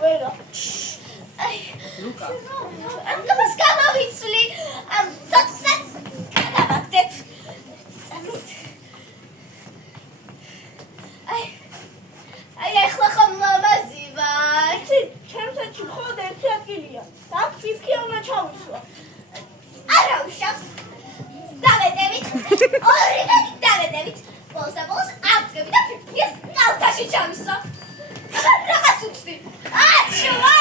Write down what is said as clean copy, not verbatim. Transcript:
ვერა. ლუკა. ამას გამავიცვლი. ამ ცოტსაც გადავაგდებ. აი ახლა ხომ ლამაზი ვარ. ჩემსაცი მხოლოდ ერთი ადგილია. აქ ფიფქია უნდა ჩავისვა. არა უშავს. დავედევით. ორივე დავედევით. ბოლოს და ბოლოს ავდგები და ფიფქიას კალთაში ჩავისვა. რაღაც უცდი. აჩვა!